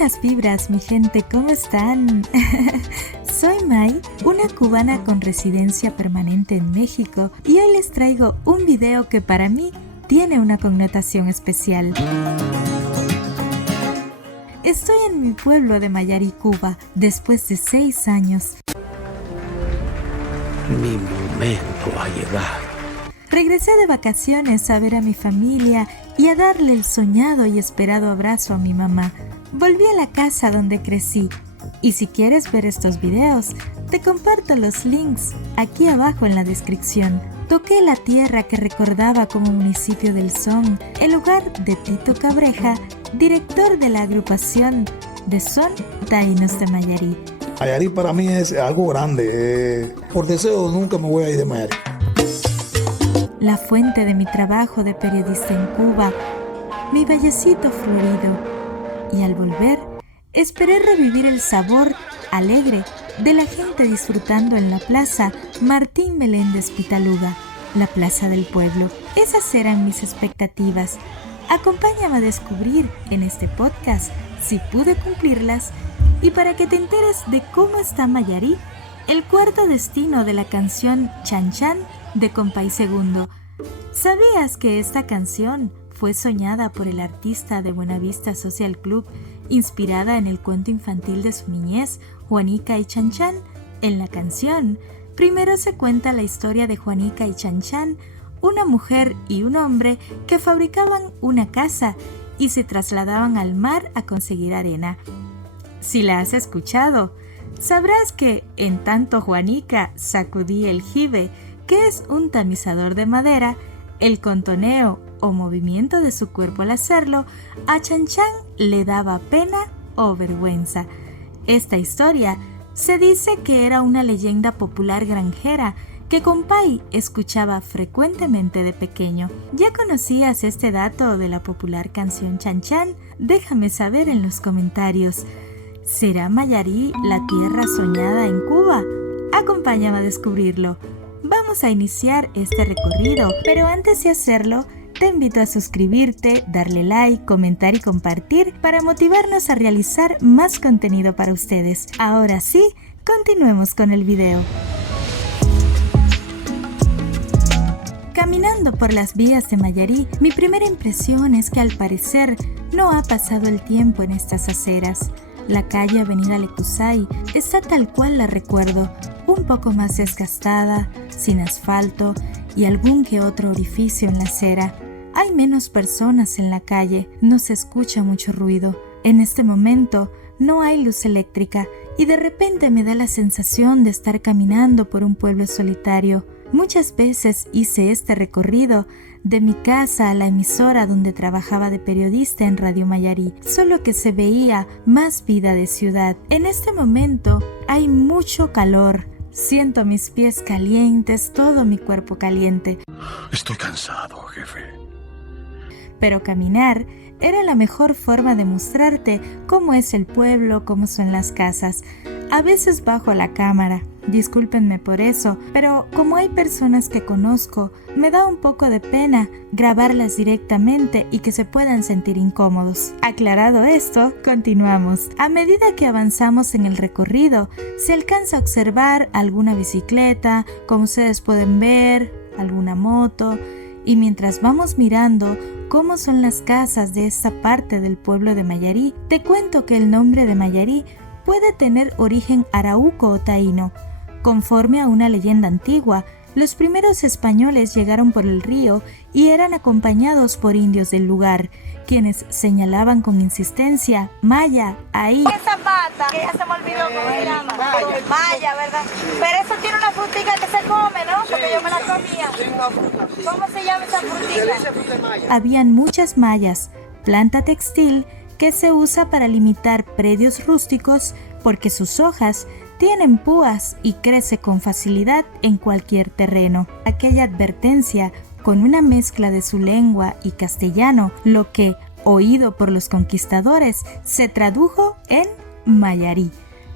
Buenas vibras, mi gente, ¿cómo están? Soy Mai, una cubana con residencia permanente en México, y hoy les traigo un video que para mí tiene una connotación especial. Estoy en mi pueblo de Mayarí, Cuba, después de 6 años. Mi momento ha llegado. Regresé de vacaciones a ver a mi familia y a darle el soñado y esperado abrazo a mi mamá. Volví a la casa donde crecí. Y si quieres ver estos videos, te comparto los links aquí abajo en la descripción. Toqué la tierra que recordaba como municipio del son, el hogar de Tito Cabreja, director de la agrupación de son taínos de Mayarí. Mayarí para mí es algo grande. Por deseo nunca me voy a ir de Mayarí. La fuente de mi trabajo de periodista en Cuba, mi vallecito florido. Y al volver, esperé revivir el sabor alegre de la gente disfrutando en la plaza Martín Meléndez Pitaluga, la plaza del pueblo. Esas eran mis expectativas. Acompáñame a descubrir en este podcast si pude cumplirlas y para que te enteres de cómo está Mayarí, el cuarto destino de la canción Chan Chan de Compay Segundo. ¿Sabías que esta canción fue soñada por el artista de Buenavista Social Club, inspirada en el cuento infantil de su niñez, Juanica y Chan Chan? En la canción, primero se cuenta la historia de Juanica y Chan Chan, una mujer y un hombre que fabricaban una casa y se trasladaban al mar a conseguir arena. Si la has escuchado, sabrás que en tanto Juanica sacudía el jibe, que es un tamizador de madera, el contoneo o movimiento de su cuerpo al hacerlo, a Chan Chan le daba pena o vergüenza. Esta historia se dice que era una leyenda popular granjera que Compay escuchaba frecuentemente de pequeño. ¿Ya conocías este dato de la popular canción Chan Chan? Déjame saber en los comentarios. ¿Será Mayarí la tierra soñada en Cuba? Acompáñame a descubrirlo. Vamos a iniciar este recorrido, pero antes de hacerlo, te invito a suscribirte, darle like, comentar y compartir para motivarnos a realizar más contenido para ustedes. Ahora sí, continuemos con el video. Caminando por las vías de Mayarí, mi primera impresión es que al parecer no ha pasado el tiempo en estas aceras. La calle Avenida Lecuzay está tal cual la recuerdo, un poco más desgastada, sin asfalto y algún que otro orificio en la acera. Hay menos personas en la calle, no se escucha mucho ruido. En este momento no hay luz eléctrica y de repente me da la sensación de estar caminando por un pueblo solitario. Muchas veces hice este recorrido de mi casa a la emisora donde trabajaba de periodista en Radio Mayarí, solo que se veía más vida de ciudad. En este momento hay mucho calor. Siento mis pies calientes, todo mi cuerpo caliente. Estoy cansado, jefe. Pero caminar era la mejor forma de mostrarte cómo es el pueblo, cómo son las casas. A veces bajo la cámara, discúlpenme por eso, pero como hay personas que conozco, me da un poco de pena grabarlas directamente y que se puedan sentir incómodos. Aclarado esto, continuamos. A medida que avanzamos en el recorrido, se alcanza a observar alguna bicicleta, como ustedes pueden ver, alguna moto, y mientras vamos mirando cómo son las casas de esta parte del pueblo de Mayarí, te cuento que el nombre de Mayarí puede tener origen arauco o taíno. Conforme a una leyenda antigua, los primeros españoles llegaron por el río y eran acompañados por indios del lugar, quienes señalaban con insistencia: Maya, ahí. Esa pata, que ya se me olvidó cómo se llama. Maya, ¿verdad? Pero eso tiene una frutica que se come, ¿no? Porque yo me la comía. ¿Cómo se llama esa frutica? Habían muchas mayas, planta textil que se usa para limitar predios rústicos porque sus hojas tienen púas y crece con facilidad en cualquier terreno. Aquella advertencia, con una mezcla de su lengua y castellano, lo que, oído por los conquistadores, se tradujo en Mayarí.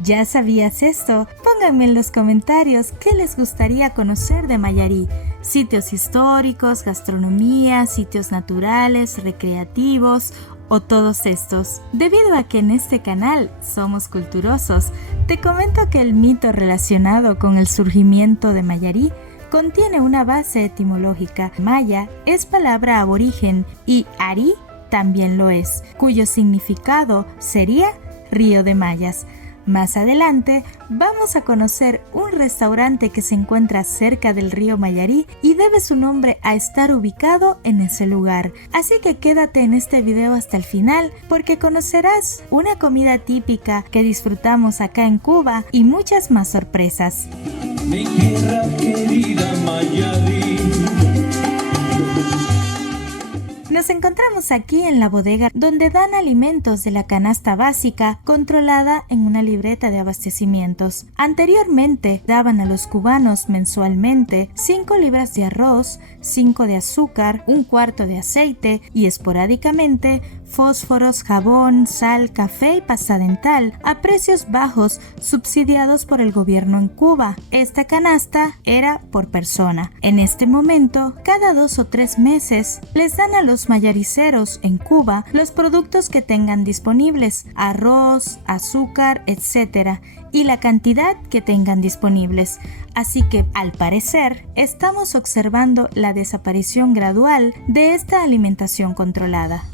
¿Ya sabías esto? Pónganme en los comentarios qué les gustaría conocer de Mayarí. Sitios históricos, gastronomía, sitios naturales, recreativos o todos estos. Debido a que en este canal somos culturosos, te comento que el mito relacionado con el surgimiento de Mayarí contiene una base etimológica. Maya es palabra aborigen y Ari también lo es, cuyo significado sería río de mayas. Más adelante vamos a conocer un restaurante que se encuentra cerca del río Mayarí y debe su nombre a estar ubicado en ese lugar. Así que quédate en este video hasta el final porque conocerás una comida típica que disfrutamos acá en Cuba y muchas más sorpresas. Mi tierra querida Mayarí. Nos encontramos aquí en la bodega donde dan alimentos de la canasta básica controlada en una libreta de abastecimientos. Anteriormente daban a los cubanos mensualmente 5 libras de arroz, 5 de azúcar, 1/4 de aceite y esporádicamente fósforos, jabón, sal, café y pasta dental a precios bajos subsidiados por el gobierno en Cuba. Esta canasta era por persona. En este momento, cada 2 o 3 meses les dan a los mayariceros en Cuba los productos que tengan disponibles, arroz, azúcar, etc. y la cantidad que tengan disponibles. Así que, al parecer, estamos observando la desaparición gradual de esta alimentación controlada.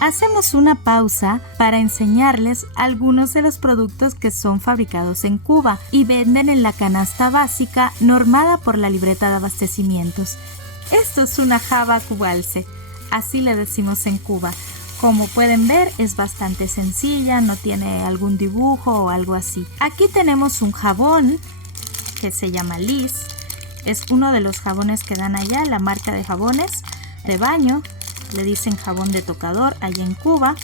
Hacemos una pausa para enseñarles algunos de los productos que son fabricados en Cuba y venden en la canasta básica normada por la libreta de abastecimientos. Esto es una java cubalse, así le decimos en Cuba. Como pueden ver, es bastante sencilla, no tiene algún dibujo o algo así. Aquí tenemos un jabón que se llama Liz. Es uno de los jabones que dan allá, la marca de jabones de baño. Le dicen jabón de tocador allá en Cuba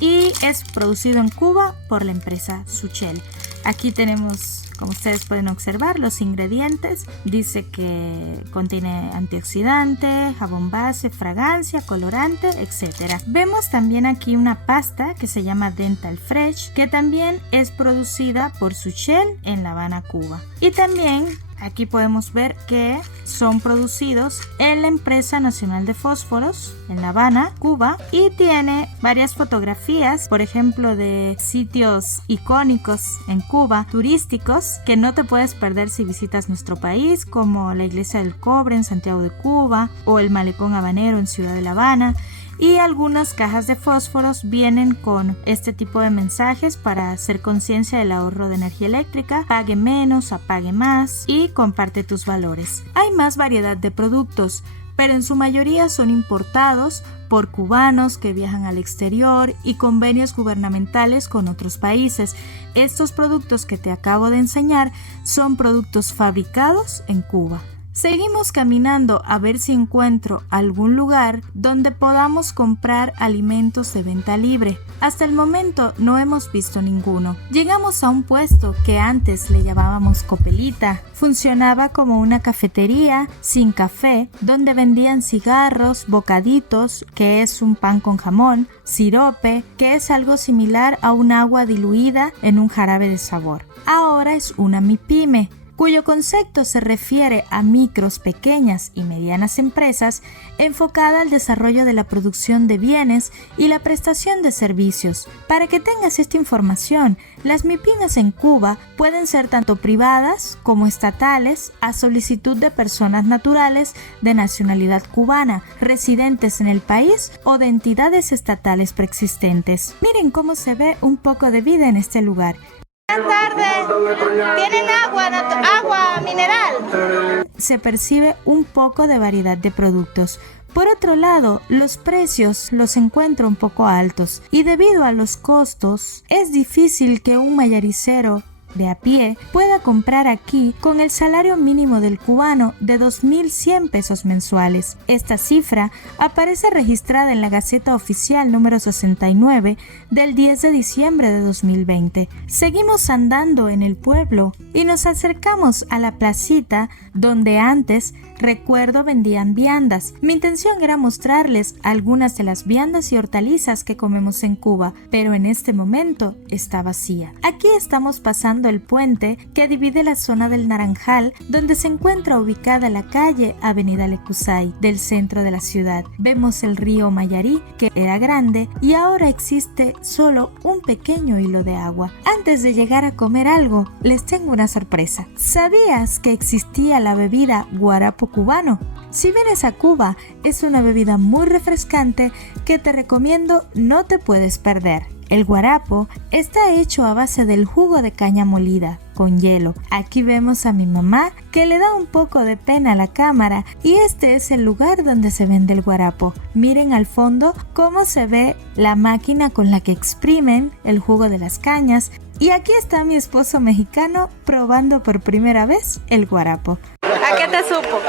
y es producido en Cuba por la empresa Suchel. Aquí tenemos, como ustedes pueden observar, los ingredientes. Dice que contiene antioxidante, jabón base, fragancia, colorante, etc. Vemos también aquí una pasta que se llama Dental Fresh, que también es producida por Suchel en La Habana, Cuba. Y también aquí podemos ver que son producidos en la Empresa Nacional de Fósforos en La Habana, Cuba, y tiene varias fotografías, por ejemplo, de sitios icónicos en Cuba, turísticos, que no te puedes perder si visitas nuestro país, como la Iglesia del Cobre en Santiago de Cuba o el Malecón Habanero en Ciudad de La Habana. Y algunas cajas de fósforos vienen con este tipo de mensajes para hacer conciencia del ahorro de energía eléctrica: pague menos, apague más y comparte tus valores. Hay más variedad de productos, pero en su mayoría son importados por cubanos que viajan al exterior y convenios gubernamentales con otros países. Estos productos que te acabo de enseñar son productos fabricados en Cuba. Seguimos caminando a ver si encuentro algún lugar donde podamos comprar alimentos de venta libre. Hasta el momento no hemos visto ninguno. Llegamos a un puesto que antes le llamábamos Copelita. Funcionaba como una cafetería sin café, donde vendían cigarros, bocaditos, que es un pan con jamón, sirope, que es algo similar a un agua diluida en un jarabe de sabor. Ahora es una MIPYME, cuyo concepto se refiere a micros, pequeñas y medianas empresas enfocada al desarrollo de la producción de bienes y la prestación de servicios. Para que tengas esta información, las MIPYMES en Cuba pueden ser tanto privadas como estatales a solicitud de personas naturales de nacionalidad cubana, residentes en el país o de entidades estatales preexistentes. Miren cómo se ve un poco de vida en este lugar. Buenas tardes. ¿Tienen agua mineral? Se percibe un poco de variedad de productos. Por otro lado, los precios los encuentro un poco altos y debido a los costos, es difícil que un mayaricero de a pie pueda comprar aquí con el salario mínimo del cubano de 2.100 pesos mensuales. Esta cifra aparece registrada en la Gaceta Oficial número 69 del 10 de diciembre de 2020. Seguimos andando en el pueblo y nos acercamos a la placita donde antes, recuerdo, vendían viandas. Mi intención era mostrarles algunas de las viandas y hortalizas que comemos en Cuba, pero en este momento está vacía. Aquí estamos pasando cruzando el puente que divide la zona del Naranjal, donde se encuentra ubicada la calle Avenida Lecuzay del centro de la ciudad. Vemos el río Mayarí, que era grande y ahora existe solo un pequeño hilo de agua. Antes de llegar a comer algo, les tengo una sorpresa. ¿Sabías que existía la bebida guarapo cubano? Si vienes a Cuba, es una bebida muy refrescante que te recomiendo no te puedes perder. El guarapo está hecho a base del jugo de caña molida, con hielo. Aquí vemos a mi mamá que le da un poco de pena a la cámara y este es el lugar donde se vende el guarapo. Miren al fondo cómo se ve la máquina con la que exprimen el jugo de las cañas. Y aquí está mi esposo mexicano probando por primera vez el guarapo. ¿A qué te supo?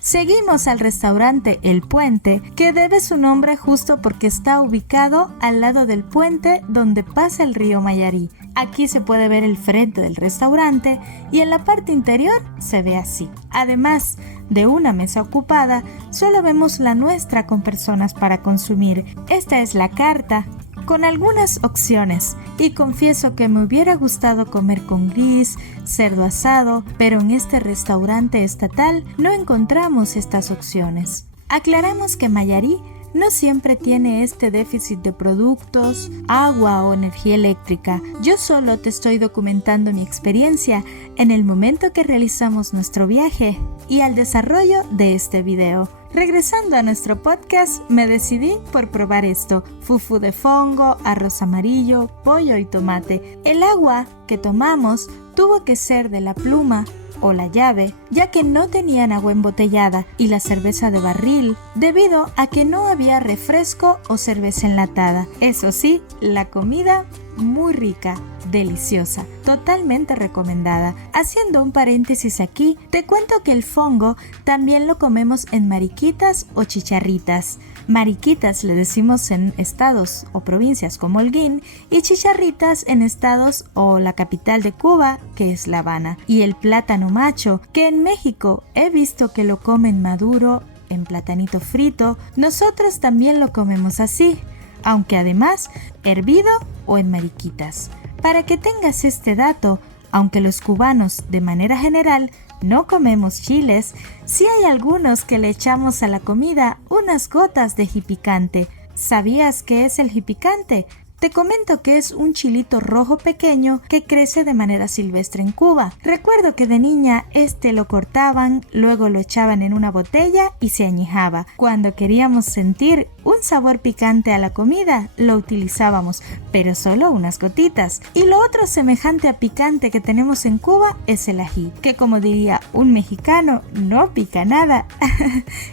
Seguimos al restaurante El Puente, que debe su nombre justo porque está ubicado al lado del puente donde pasa el río Mayarí. Aquí se puede ver el frente del restaurante y en la parte interior se ve así. Además de una mesa ocupada, solo vemos la nuestra con personas para consumir. Esta es la carta, con algunas opciones, y confieso que me hubiera gustado comer con gris, cerdo asado, pero en este restaurante estatal no encontramos estas opciones. Aclaramos que Mayarí no siempre tiene este déficit de productos, agua o energía eléctrica. Yo solo te estoy documentando mi experiencia en el momento que realizamos nuestro viaje y al desarrollo de este video. Regresando a nuestro podcast, me decidí por probar esto: fufu de fongo, arroz amarillo, pollo y tomate. El agua que tomamos tuvo que ser de la pluma o la llave, ya que no tenían agua embotellada, y la cerveza de barril, debido a que no había refresco o cerveza enlatada. Eso sí, la comida muy rica, deliciosa, totalmente recomendada. Haciendo un paréntesis aquí, te cuento que el fongo también lo comemos en mariquitas o chicharritas. Mariquitas le decimos en estados o provincias como Holguín y chicharritas en estados o la capital de Cuba, que es La Habana. Y el plátano macho, que en México he visto que lo comen maduro, en platanito frito, nosotros también lo comemos así, aunque además hervido o en mariquitas. Para que tengas este dato, aunque los cubanos de manera general no comemos chiles, sí hay algunos que le echamos a la comida unas gotas de jipicante. ¿Sabías qué es el jipicante? Te comento que es un chilito rojo pequeño que crece de manera silvestre en Cuba. Recuerdo que de niña lo cortaban, luego lo echaban en una botella y se añejaba. Cuando queríamos sentir un sabor picante a la comida, lo utilizábamos, pero solo unas gotitas. Y lo otro semejante a picante que tenemos en Cuba es el ají, que como diría un mexicano, no pica nada.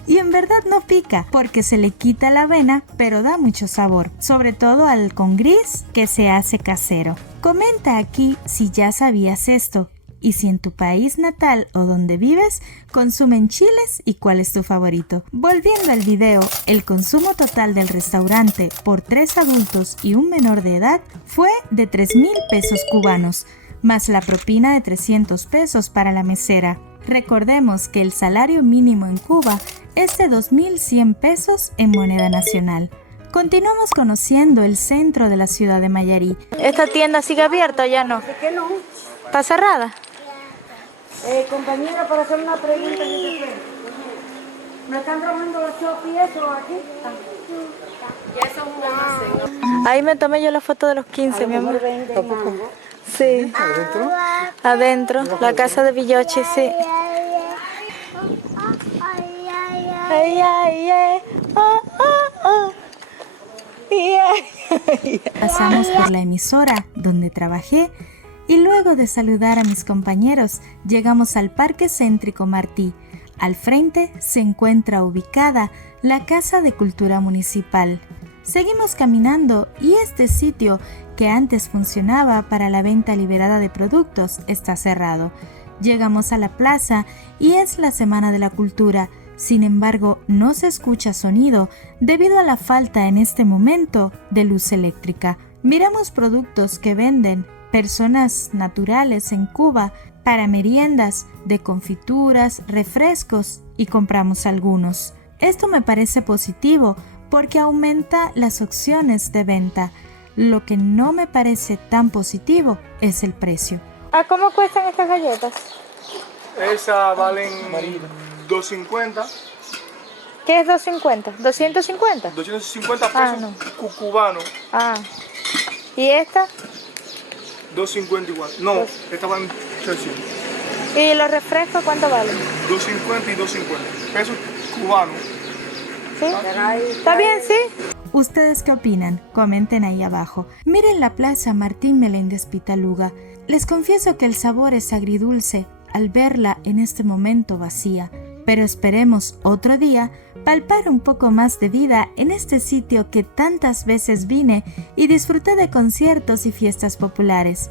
Y en verdad no pica, porque se le quita la vena, pero da mucho sabor, sobre todo al con gris que se hace casero. Comenta aquí si ya sabías esto y si en tu país natal o donde vives consumen chiles y cuál es tu favorito. Volviendo al video, el consumo total del restaurante por 3 adultos y un menor de edad fue de 3,000 pesos cubanos, más la propina de 300 pesos para la mesera. Recordemos que el salario mínimo en Cuba es de 2,100 pesos en moneda nacional. Continuamos conociendo el centro de la ciudad de Mayarí. ¿Esta tienda sigue abierta o ya no? ¿Qué no? ¿Está cerrada? Compañera, para hacer una pregunta, ¿me están robando los chopos y eso aquí? Ya eso es un almacén. Ahí me tomé yo la foto de los 15, mi amor. Sí. ¿Adentro? Adentro, la casa de Villochi, sí. Ay, ay, ay. Oh, oh, oh. Pasamos por la emisora donde trabajé y luego de saludar a mis compañeros llegamos al Parque Céntrico Martí. Al frente se encuentra ubicada la Casa de Cultura Municipal. Seguimos caminando y este sitio, que antes funcionaba para la venta liberada de productos, está cerrado. Llegamos a la plaza y es la Semana de la Cultura. Sin embargo, no se escucha sonido debido a la falta en este momento de luz eléctrica. Miramos productos que venden personas naturales en Cuba para meriendas, de confituras, refrescos y compramos algunos. Esto me parece positivo porque aumenta las opciones de venta. Lo que no me parece tan positivo es el precio. ¿A cómo cuestan estas galletas? Esas valen 2.50. ¿Qué es 250? ¿250? 250 pesos no. cubanos. ¿Y esta? 2.50 igual. No, esta valen 300. ¿Y los refrescos cuánto valen? 2.50 y 2.50 pesos cubanos. ¿Sí? ¿Está bien, sí? ¿Ustedes qué opinan? Comenten ahí abajo. Miren la Plaza Martín Meléndez Pitaluga. Les confieso que el sabor es agridulce al verla en este momento vacía, pero esperemos otro día palpar un poco más de vida en este sitio que tantas veces vine y disfruté de conciertos y fiestas populares.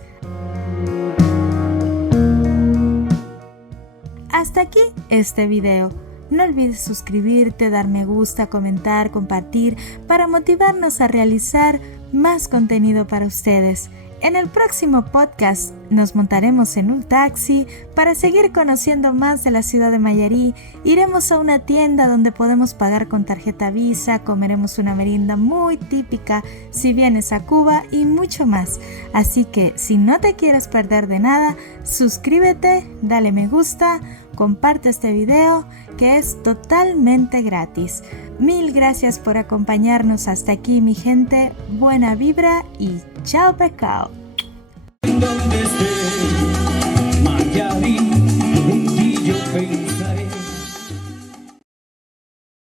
Hasta aquí este video. No olvides suscribirte, dar me gusta, comentar, compartir para motivarnos a realizar más contenido para ustedes. En el próximo podcast nos montaremos en un taxi para seguir conociendo más de la ciudad de Mayarí. Iremos a una tienda donde podemos pagar con tarjeta Visa, comeremos una merienda muy típica si vienes a Cuba y mucho más. Así que si no te quieres perder de nada, suscríbete, dale me gusta, comparte este video que es totalmente gratis. Mil gracias por acompañarnos hasta aquí, mi gente. Buena vibra y chao pescado. Donde esté Mayarí, en ti yo pensaré.